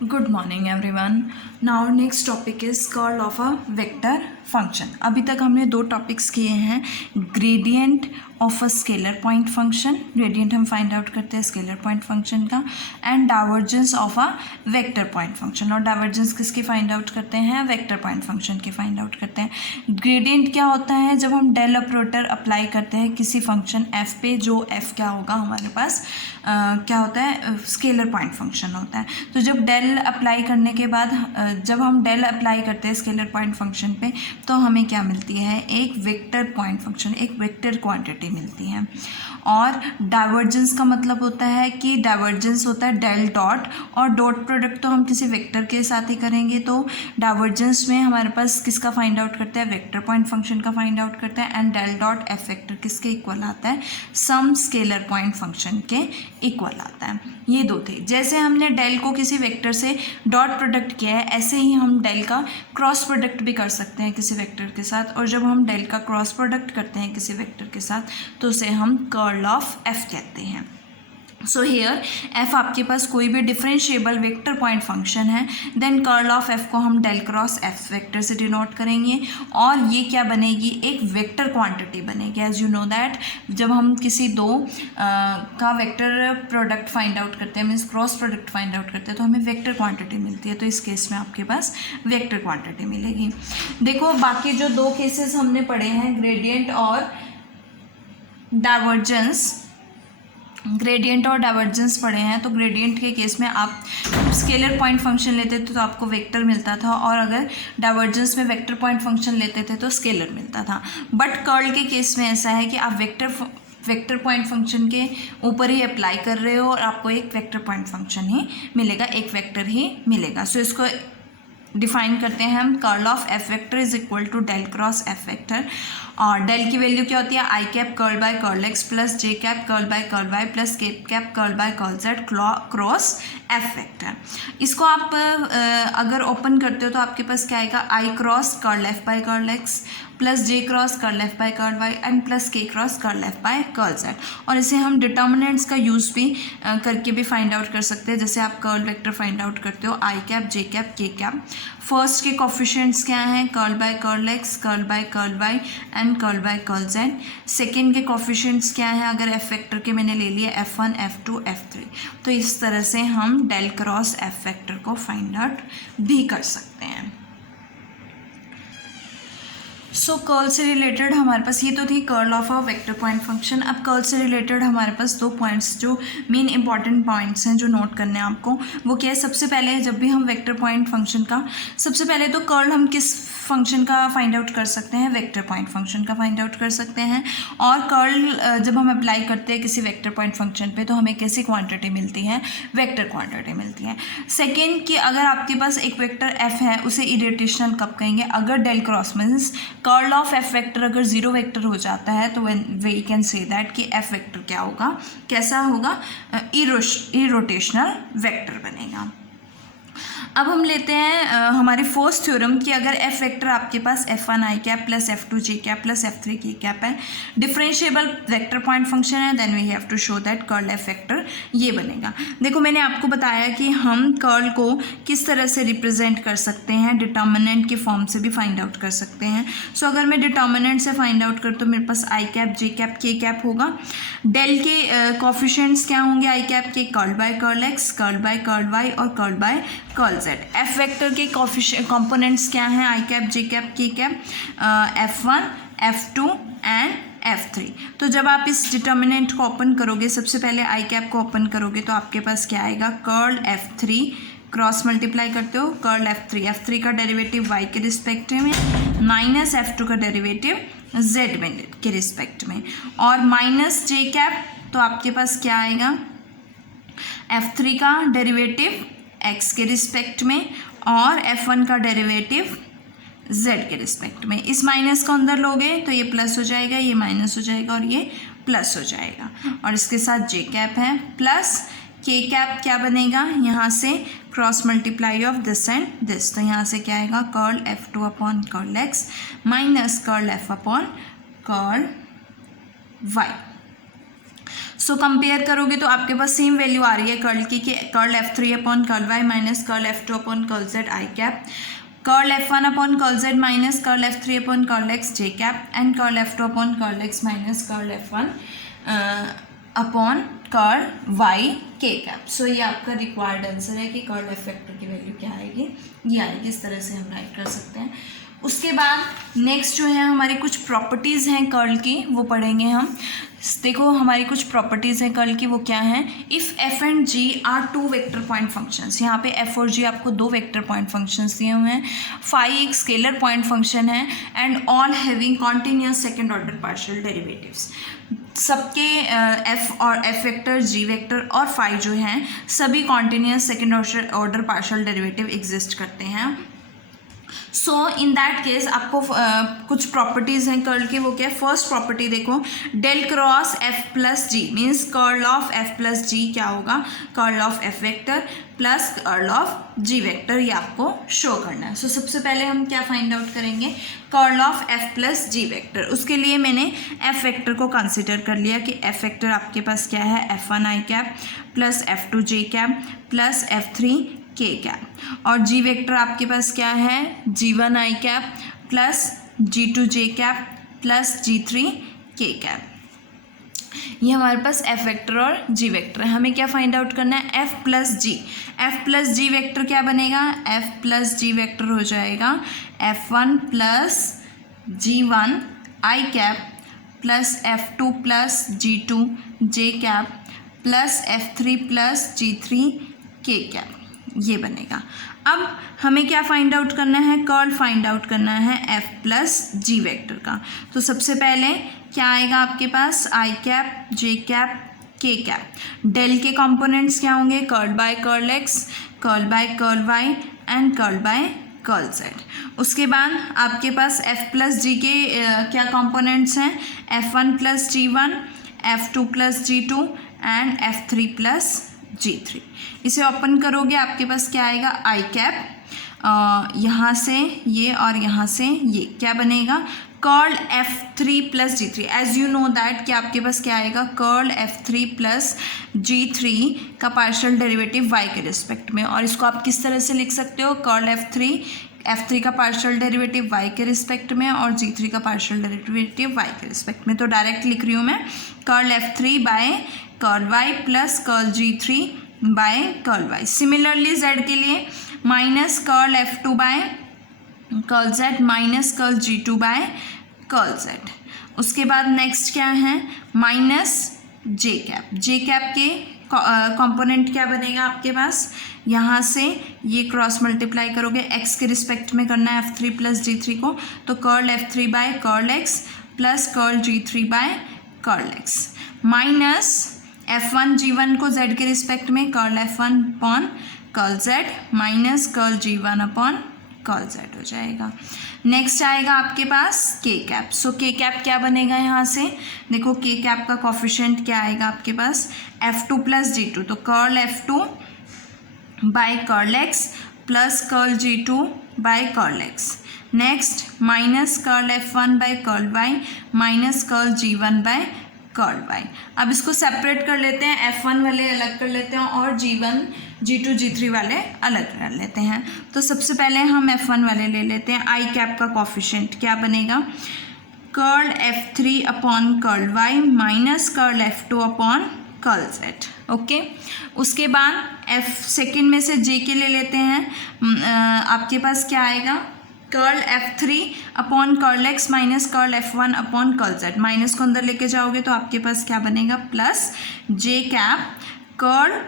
Good morning everyone. Now next topic is curl of a vector function. अभी तक हमने दो टॉपिक्स किए हैं, gradient of a scalar point function, gradient हम फाइंड आउट करते हैं स्केलर पॉइंट फंक्शन का, and divergence of a vector point function. और डाइवर्जेंस किसकी फाइंड आउट करते हैं? वेक्टर पॉइंट फंक्शन की फाइंड आउट करते हैं। ग्रेडियंट क्या होता है? जब हम डेल ऑपरेटर अप्लाई करते हैं किसी फंक्शन एफ पे, जो एफ क्या होगा हमारे पास क्या होता है? स्केलर पॉइंट फंक्शन होता है। तो जब डेल अप्लाई करने के बाद जब हम डेल अप्लाई करते हैं स्केलर पॉइंट फंक्शन पे, तो हमें क्या मिलती है? एक वेक्टर पॉइंट फंक्शन, एक वेक्टर क्वांटिटी मिलती है। और डाइवर्जेंस का मतलब होता है कि डाइवर्जेंस होता है डेल डॉट, और डॉट प्रोडक्ट तो हम किसी वेक्टर के साथ ही करेंगे। तो डाइवर्जेंस में हमारे पास किसका फाइंड आउट करते हैं? वेक्टर पॉइंट फंक्शन का फाइंड आउट करते हैं। And del dot f vector किसके इक्वल आता है? सम स्केलर पॉइंट फंक्शन के इक्वल आता है। ये दो थे। जैसे हमने डेल को किसी वेक्टर से डॉट प्रोडक्ट किया है, ऐसे ही हम डेल का क्रॉस प्रोडक्ट भी कर सकते हैं किसी वेक्टर के साथ। और जब हम डेल का क्रॉस प्रोडक्ट करते हैं किसी वेक्टर के साथ, तो उसे हम कर्ल ऑफ एफ कहते हैं। सो हेयर एफ आपके पास कोई भी डिफरेंशिएबल वेक्टर पॉइंट फंक्शन है, देन कर्ल ऑफ एफ को हम डेल क्रॉस एफ वेक्टर से डिनोट करेंगे, और ये क्या बनेगी? एक वेक्टर क्वांटिटी बनेगी। एज यू नो दैट जब हम किसी दो का वेक्टर प्रोडक्ट फाइंड आउट करते हैं, means cross product find out करते हैं, तो हमें वेक्टर क्वांटिटी मिलती है। तो इस केस में आपके पास वेक्टर क्वांटिटी मिलेगी। देखो बाकी जो दो केसेस हमने पढ़े हैं, ग्रेडियंट और डाइवर्जेंस, ग्रेडियंट और डाइवर्जेंस पढ़े हैं। तो ग्रेडियंट के केस में आप स्केलर पॉइंट फंक्शन लेते थे तो आपको वेक्टर मिलता था, और अगर डाइवर्जेंस में वेक्टर पॉइंट फंक्शन लेते थे तो स्केलर मिलता था। बट कर्ल के केस में ऐसा है कि आप वेक्टर पॉइंट फंक्शन के ऊपर ही अप्लाई कर रहे हो, और आपको एक वेक्टर पॉइंट फंक्शन ही मिलेगा, एक वेक्टर ही मिलेगा। सो इसको डिफाइन करते हैं हम, curl of F vector is equal to del cross F vector. और डेल की वैल्यू क्या होती है? I cap curl by curl x plus J cap curl by curl y plus k cap curl by curl z cross F vector. इसको आप अगर open करते हो तो आपके पास क्या आएगा? I cross curl F by curl x plus j cross curl F by curl Y and plus k cross curl F by curl Z. और इसे हम डिटर्मिनेंट्स का यूज़ भी करके भी फाइंड आउट कर सकते हैं। जैसे आप कर्ल वेक्टर फाइंड आउट करते हो, आई कैप जे कैप के कैप। फर्स्ट के कोफिशिएंट्स क्या हैं? Curl by curl x, curl by curl Y and curl by curl z. Second के कोफिशिएंट्स क्या हैं? अगर एफ वेक्टर के मैंने ले लिए F1, F2, F3। तो इस तरह से हम डेल क्रॉस एफ वेक्टर को फाइंड आउट भी कर सकते हैं। सो कर्ल से रिलेटेड हमारे पास ये तो थी curl of a vector point function. अब कर्ल से रिलेटेड हमारे पास दो पॉइंट्स जो मेन इंपॉर्टेंट पॉइंट्स हैं जो नोट करने हैं आपको, वो क्या है? सबसे पहले जब भी हम वेक्टर पॉइंट फंक्शन का, सबसे पहले तो कर्ल हम किस फंक्शन का फाइंड आउट कर सकते हैं? वेक्टर पॉइंट फंक्शन का फाइंड आउट कर सकते हैं। और कर्ल जब हम अप्लाई करते हैं किसी वेक्टर पॉइंट फंक्शन पे, तो हमें कैसी क्वांटिटी मिलती है? वेक्टर क्वांटिटी मिलती है। सेकेंड कि अगर आपके पास एक वेक्टर एफ है, उसे इरेटेशनल कब कहेंगे? अगर del cross means curl of F vector अगर जीरो वेक्टर हो जाता है, तो वी कैन से दैट कि एफ वेक्टर क्या होगा? कैसा होगा? इरोटेशनल वेक्टर बनेगा। अब हम लेते हैं हमारी फोर्थ थ्योरम कि अगर एफ वेक्टर आपके पास F1 i cap plus F2 j cap plus F3 k cap है, डिफरेंशिएबल वेक्टर पॉइंट फंक्शन है, then we have to show that curl f vector ये बनेगा। देखो मैंने आपको बताया कि हम कर्ल को किस तरह से रिप्रेजेंट कर सकते हैं, डिटर्मिनेंट के फॉर्म से भी फाइंड आउट कर सकते हैं। सो अगर मैं डिटर्मिनेंट से फाइंड आउट कर तो मेरे पास आई कैप जे कैप के कैप होगा। डेल के कोफिशिएंट्स क्या होंगे? आई कैप के curl by curl x, curl by curl Y और curl by curl z. F vector के कंपोनेंट्स क्या हैं? आई कैप जे कैप के cap, F1, F2 and F3। तो जब आप इस डिटर्मिनेंट को ओपन करोगे, सबसे पहले आई कैप को ओपन करोगे तो आपके पास क्या आएगा? कर्ल F3 क्रॉस मल्टीप्लाई करते हो, कर्ल F3 का डेरिवेटिव y के रिस्पेक्ट में माइनस F2 का डेरिवेटिव z के रिस्पेक्ट में, और माइनस जे कैप, तो आपके पास क्या आएगा? F3 का डेरिवेटिव x के रिस्पेक्ट में और F1 का डेरिवेटिव z के रिस्पेक्ट में। इस माइनस को अंदर लोगे तो ये प्लस हो जाएगा, ये माइनस हो जाएगा और ये प्लस हो जाएगा, और इसके साथ जे कैप है प्लस के कैप। क्या बनेगा? यहाँ से cross multiply of this and this, तो यहाँ से क्या आएगा? Curl F2 upon curl x minus curl F upon curl y। So compare करोगे तो आपके पास सेम वैल्यू आ रही है कर्ल की कि curl F3 upon curl Y minus curl F2 upon curl z i cap, curl F1 upon curl z minus curl F3 upon curl x j cap and curl F2 upon curl x minus curl F1 upon curl y k cap. So ये आपका required answer है कि curl f vector की value क्या आएगी, ये आएगी। इस तरह से हम राइट कर सकते हैं। उसके बाद नेक्स्ट जो है हमारी कुछ प्रॉपर्टीज़ हैं कर्ल की, वो पढ़ेंगे हम। देखो हमारी कुछ प्रॉपर्टीज़ हैं कर्ल की, वो क्या हैं। If f and g are two vector point functions, यहाँ पे एफ और जी आपको दो वेक्टर पॉइंट फंक्शंस दिए हुए हैं। फाई एक स्केलर पॉइंट फंक्शन है and all having continuous second order partial derivatives. सबके एफ और एफ वेक्टर, जी वेक्टर और फाई जो हैं सभी continuous second order partial derivative exist करते हैं। सो इन दैट केस आपको कुछ प्रॉपर्टीज़ हैं कर्ल की, वो क्या है। फर्स्ट प्रॉपर्टी देखो, del cross F plus G means curl of F plus G क्या होगा, curl of F vector plus curl of G vector, ये आपको शो करना है। सो सबसे पहले हम क्या फाइंड आउट करेंगे, curl of F plus G vector. उसके लिए मैंने एफ वेक्टर को कंसिडर कर लिया कि एफ वेक्टर आपके पास क्या है, F1 i cap plus F2 j cap plus F3 k cap, और जी वेक्टर आपके पास क्या है, G1 i cap plus G2 j cap plus G3 k cap. ये हमारे पास एफ वेक्टर और जी वेक्टर है। हमें क्या फाइंड आउट करना है, F plus G. F plus G vector क्या बनेगा, एफ प्लस जी वेक्टर हो जाएगा F1 plus G1 i cap plus F2 plus G2 j cap plus F3 plus G3 k cap, ये बनेगा। अब हमें क्या फाइंड आउट करना है, कर्ल फाइंड आउट करना है एफ प्लस जी वेक्टर का। तो सबसे पहले क्या आएगा आपके पास, आई कैप जे कैप के कैप। डेल के कंपोनेंट्स क्या होंगे, curl by curl x, curl by curl Y and curl by curl Z. उसके बाद आपके पास एफ प्लस जी के क्या कंपोनेंट्स हैं, F1 plus G1, F2 plus G2 and F3 plus G3। इसे ओपन करोगे आपके पास क्या आएगा, आई कैप, यहाँ से ये और यहाँ से ये क्या बनेगा, curl F3 plus G3। As you know that कि आपके पास क्या आएगा, कर्ल F3 प्लस G3 का पार्शियल डेरिवेटिव y के रिस्पेक्ट में। और इसको आप किस तरह से लिख सकते हो, कर्ल F3 का पार्शियल डेरिवेटिव y के रिस्पेक्ट में और G3 का पार्शियल डेरिवेटिव y के रिस्पेक्ट में। तो डायरेक्ट लिख रही हूँ मैं, curl F3 by curl y plus curl G3 by curl y। Similarly z के लिए minus curl F2 by curl z minus curl G2 by curl z। उसके बाद नेक्स्ट क्या है, माइनस जे कैप। जे कैप के कंपोनेंट क्या बनेगा आपके पास, यहाँ से ये क्रॉस मल्टीप्लाई करोगे, x के रिस्पेक्ट में करना है F3 प्लस G3 को, तो curl F3 by curl x plus curl G3 by curl x minus F1 G1 को z के रिस्पेक्ट में curl F1 upon curl z minus curl G1 upon curl z हो जाएगा। नेक्स्ट आएगा आपके पास के कैप। सो के कैप क्या बनेगा, यहाँ से देखो के कैप का कोफिशिएंट क्या आएगा आपके पास, F2 प्लस G2, तो curl F2 by curl x plus curl G2 by curl x। Next minus curl F1 by curl y minus curl G1 by curl y। अब इसको सेपरेट कर लेते हैं, F1 वाले अलग कर लेते हैं और G1 G2 G3 वाले अलग कर लेते हैं। तो सबसे पहले हम F1 वाले ले लेते हैं। आई कैप का कोफिशिएंट क्या बनेगा, curl F3 upon curl y minus curl F2 upon curl z। Okay, उसके बाद F सेकेंड में से J के ले लेते हैं। आपके पास क्या आएगा, curl F3 upon curl x minus curl F1 upon curl z। Minus को अंदर लेके जाओगे तो आपके पास क्या बनेगा, plus J cap curl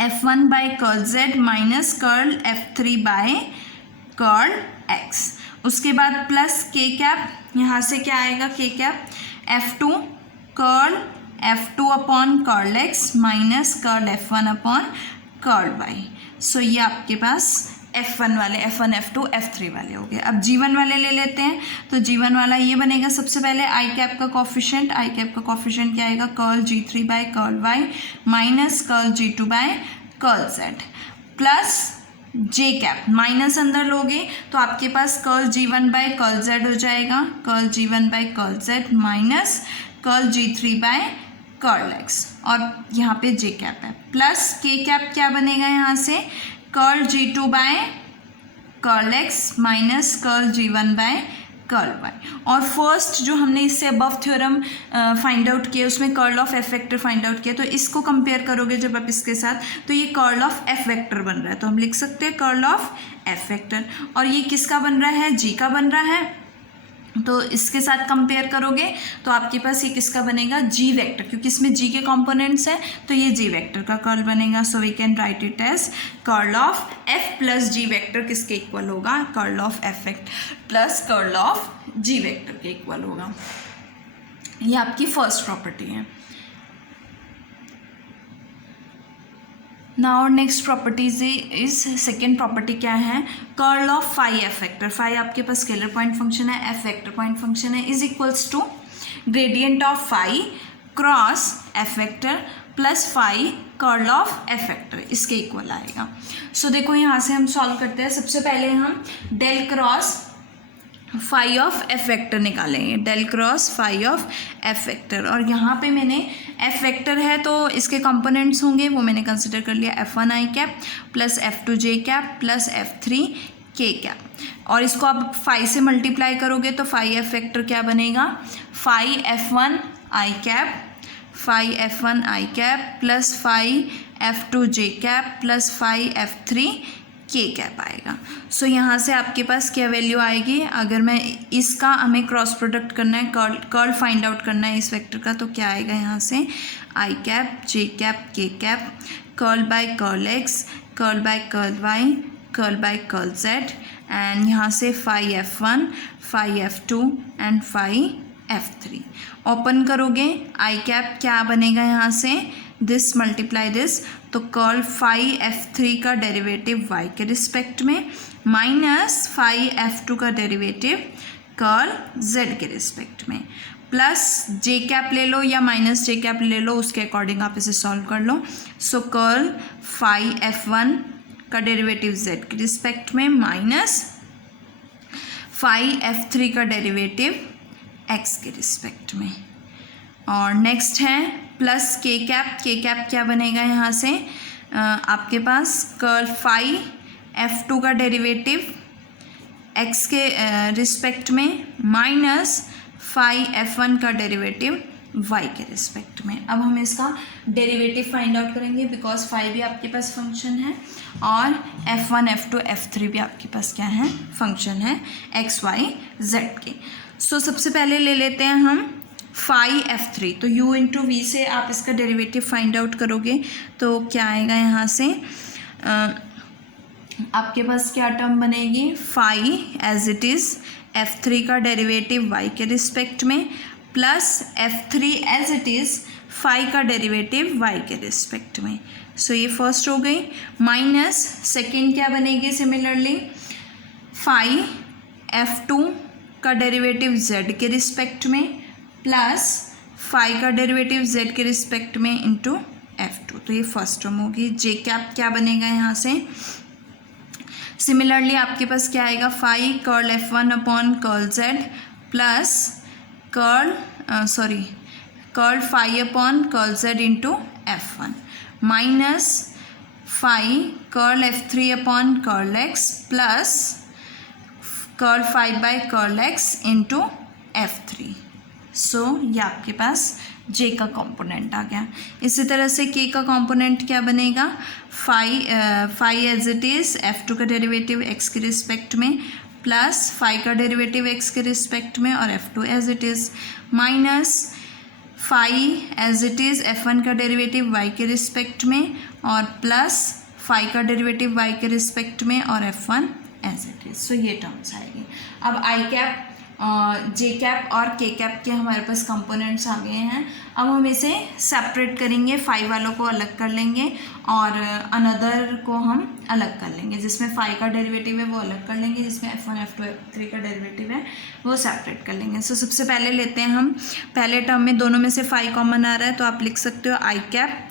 F1 by curl z minus curl F3 by curl x। उसके बाद प्लस के कैप, यहाँ से क्या आएगा, के cap F2 curl F2 upon curl x minus curl F1 upon curl y। सो ये आपके पास F1 वाले, F1 F2 F3 वाले हो गए। अब G1 वाले ले लेते हैं। तो G1 वाला ये बनेगा, सबसे पहले आई कैप का कोफिशिएंट, आई कैप का कोफिशिएंट क्या आएगा, curl G3 by curl y minus curl G2 by curl z plus J cap. Minus अंदर लोगे तो आपके पास curl G1 by curl z हो जाएगा, curl G1 by curl z minus curl G3 by curl x, और यहाँ पे जे कैप है, प्लस के कैप क्या बनेगा यहाँ से, curl G2 by curl x minus curl G1 by curl Y. और फर्स्ट जो हमने इससे अबव थ्योरम फाइंड आउट किया उसमें curl of F vector find out किया, तो इसको कंपेयर करोगे जब आप इसके साथ, तो ये कर्ल ऑफ एफ वेक्टर बन रहा है, तो हम लिख सकते हैं कर्ल ऑफ एफ वेक्टर। और ये किसका बन रहा है, जी का बन रहा है, तो इसके साथ कंपेयर करोगे तो आपके पास ये किसका बनेगा, जी वेक्टर, क्योंकि इसमें जी के कंपोनेंट्स हैं तो ये जी वेक्टर का कर्ल बनेगा। So we can write it as curl of F plus G vector किसके इक्वल होगा, curl of F vector plus curl of G vector के इक्वल होगा। ये आपकी फर्स्ट प्रॉपर्टी है। Now next properties is second property क्या है, curl of phi F vector. Phi आपके पास स्केलर पॉइंट फंक्शन है, एफ वेक्टर पॉइंट फंक्शन है, is equals to gradient of phi cross F vector plus phi curl of F vector, इसके equal आएगा। So देखो यहाँ से हम सॉल्व करते हैं। सबसे पहले हम del cross phi of F vector निकालेंगे, del cross phi of F vector, और यहाँ पे मैंने एफ वेक्टर है तो इसके कंपोनेंट्स होंगे वो मैंने कंसिडर कर लिया, F1 i cap plus F2 j cap plus F3 k cap, और इसको आप फाई से मल्टीप्लाई करोगे तो फाई एफ वेक्टर क्या बनेगा, phi F1 i cap, phi F1 i cap plus phi F2 j cap plus phi F3 k cap आएगा। सो यहाँ से आपके पास क्या वैल्यू आएगी, अगर मैं इसका हमें क्रॉस प्रोडक्ट करना है, कर्ल फाइंड आउट करना है इस वेक्टर का, तो क्या आएगा यहाँ से, आई कैप जे कैप के cap curl by curl x, curl by curl Y, curl by curl Z, and यहाँ से phi F1, phi F2 and phi F3। Open करोगे आई कैप क्या बनेगा यहाँ से, दिस मल्टीप्लाई दिस, तो curl phi F3 का डेरिवेटिव y के रिस्पेक्ट में माइनस फाई F2 का डेरिवेटिव कर्ल z के रिस्पेक्ट में, प्लस जे कैप ले लो या माइनस जे कैप ले लो, उसके अकॉर्डिंग आप इसे सॉल्व कर लो। सो कर्ल फाई F1 का डेरिवेटिव z के रिस्पेक्ट में माइनस फाई F3 का डेरिवेटिव x के रिस्पेक्ट में, और नेक्स्ट है प्लस के कैप क्या बनेगा यहाँ से, आपके पास कर्ल फाई F2 का डेरिवेटिव x के रिस्पेक्ट में माइनस फाई F1 का डेरिवेटिव y के रिस्पेक्ट में। अब हम इसका डेरिवेटिव फाइंड आउट करेंगे, बिकॉज फाई भी आपके पास फंक्शन है और F1 F2 F3 भी आपके पास क्या है, फंक्शन है x y z के। सो सबसे पहले ले लेते हैं हम फाई F3, तो u इंटू वी से आप इसका डेरिवेटिव फाइंड आउट करोगे तो क्या आएगा यहाँ से, आपके पास क्या टर्म बनेगी, phi as it is F3 का डेरिवेटिव y के रिस्पेक्ट में plus F3 as it is phi का डेरिवेटिव y के रिस्पेक्ट में। सो ये फर्स्ट हो गई, माइनस सेकेंड क्या बनेगी, सिमिलरली फाई F2 का डेरिवेटिव z के रिस्पेक्ट में प्लस फाई का डेरिवेटिव z के रिस्पेक्ट में इंटू F2, तो ये फर्स्ट टर्म होगी। जे कैप क्या बनेगा यहाँ से, सिमिलरली आपके पास क्या आएगा, phi curl F1 upon curl z plus curl phi upon curl z into F1 minus phi curl F3 upon curl x plus curl phi by curl x into F3। So ये आपके पास j का component आ गया। इसी तरह से k का component क्या बनेगा, phi as it is F2 का डेरिवेटिव x के रिस्पेक्ट में प्लस फाई का डेरिवेटिव x के रिस्पेक्ट में और F2 as it is minus phi as it is F1 का डेरिवेटिव y के रिस्पेक्ट में और प्लस फाई का डेरिवेटिव y के रिस्पेक्ट में और F1 एज इट इज़। सो ये टर्म्स आएगी। अब आई कैप, जे कैप और के कैप के हमारे पास कंपोनेंट्स आ गए हैं। अब हम इसे सेपरेट करेंगे, फाई वालों को अलग कर लेंगे और अनदर को हम अलग कर लेंगे, जिसमें फाई का डेरिवेटिव है वो अलग कर लेंगे, जिसमें F1 F2 F3 का डेरिवेटिव है वो सेपरेट कर लेंगे। सो सबसे पहले लेते हैं हम, पहले टर्म में दोनों में से फाई कॉमन आ रहा है तो आप लिख सकते हो i cap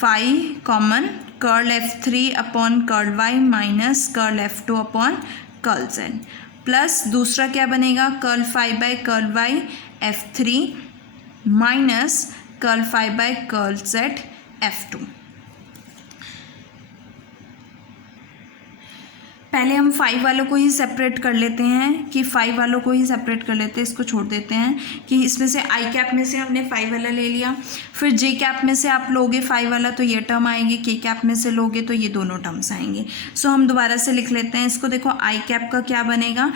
phi common curl F3 upon curl Y minus curl F2 upon curl z, plus दूसरा क्या बनेगा, curl phi by curl Y F3 minus curl phi by curl Z F2। पहले हम फाइव वालों को ही सेपरेट कर लेते हैं कि फाइव वालों को ही सेपरेट कर लेते हैं, इसको छोड़ देते हैं कि इसमें से आई कैप में से हमने फाइव वाला ले लिया, फिर जे कैप में से आप लोगे फाइव वाला तो ये टर्म आएगी, के कैप में से लोगे तो ये दोनों टर्म्स आएंगे। सो हम दोबारा से लिख लेते हैं इसको। देखो आई कैप का क्या बनेगा,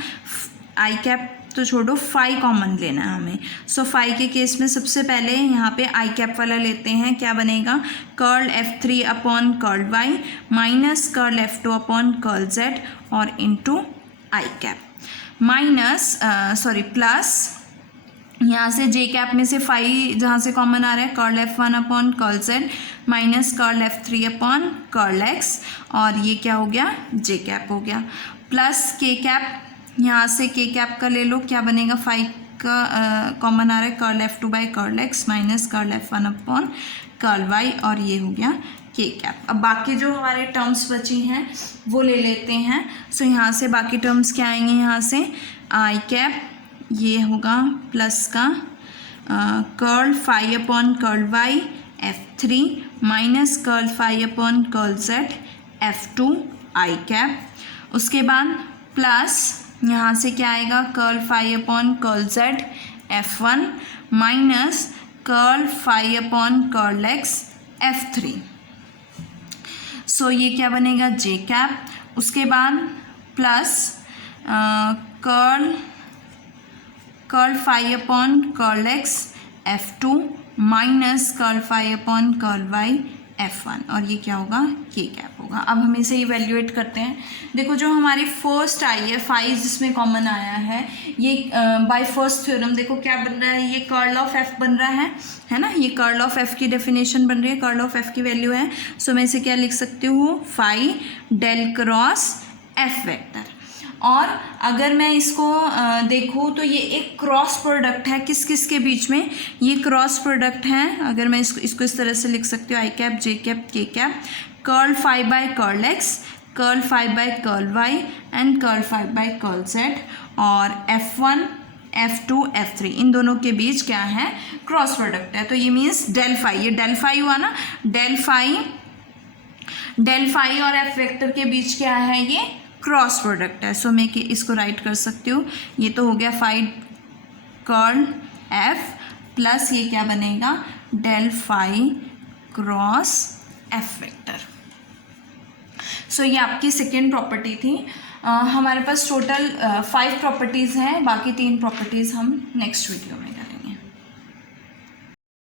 आई कैप तो छोड़ो, फाई कॉमन लेना है हमें। सो फाई के केस में सबसे पहले यहाँ पे आई कैप वाला लेते हैं, क्या बनेगा, curl F3 upon curl Y minus curl F2 upon curl Z और into I cap minus plus यहाँ से जे कैप में से फाई जहाँ से कॉमन आ रहा है curl F1 upon curl z minus curl F3 upon curl x और ये क्या हो गया, जे कैप हो गया, प्लस के कैप यहाँ से के कैप का ले लो, क्या बनेगा, फाइव का कॉमन आ रहा है curl F2 by curl x minus curl F1 upon curl Y और ये हो गया के कैप। अब बाकी जो हमारे टर्म्स बची हैं वो ले लेते हैं। सो यहाँ से बाकी टर्म्स क्या आएंगे, यहाँ से आई कैप ये होगा प्लस का curl phi upon curl Y F3 minus curl phi upon curl Z F2 I cap. उसके बाद प्लस यहाँ से क्या आएगा, curl phi upon curl Z F1 minus curl phi upon curl X F3। So ये क्या बनेगा, जे कैप। उसके बाद plus curl phi upon curl X F2 minus curl phi upon curl Y F1 और ये क्या होगा, के कैप होगा। अब हम इसे इवेल्युएट करते हैं। देखो जो हमारी फर्स्ट आई है फाइव जिसमें कॉमन आया है, ये बाय फर्स्ट थ्योरम देखो क्या बन रहा है, ये कर्ल ऑफ एफ बन रहा है ना, ये कर्ल ऑफ एफ की डेफिनेशन बन रही है, कर्ल ऑफ एफ की वैल्यू है। सो मैं इसे क्या लिख सकती हूँ, phi del cross F vector. और अगर मैं इसको देखूँ तो ये एक क्रॉस प्रोडक्ट है किस किस के बीच में, ये क्रॉस प्रोडक्ट है। अगर मैं इसको इस तरह से लिख सकती हूँ, आई कैप जे कैप के cap curl phi by curl x curl phi by curl Y and curl phi by curl Z और F1 F2 F3 इन दोनों के बीच क्या है, क्रॉस प्रोडक्ट है। तो ये मीन्स डेल फाई, ये डेल फाई हुआ ना, डेल फाई और एफ वेक्टर के बीच क्या है, ये क्रॉस प्रोडक्ट है। सो मैं इसको राइट कर सकती हूँ, ये तो हो गया फाई कर्ल एफ प्लस ये क्या बनेगा, del phi cross F vector. So ये आपकी सेकेंड प्रॉपर्टी थी। हमारे पास टोटल 5 प्रॉपर्टीज़ हैं, बाकी 3 प्रॉपर्टीज़ हम नेक्स्ट वीडियो में करेंगे।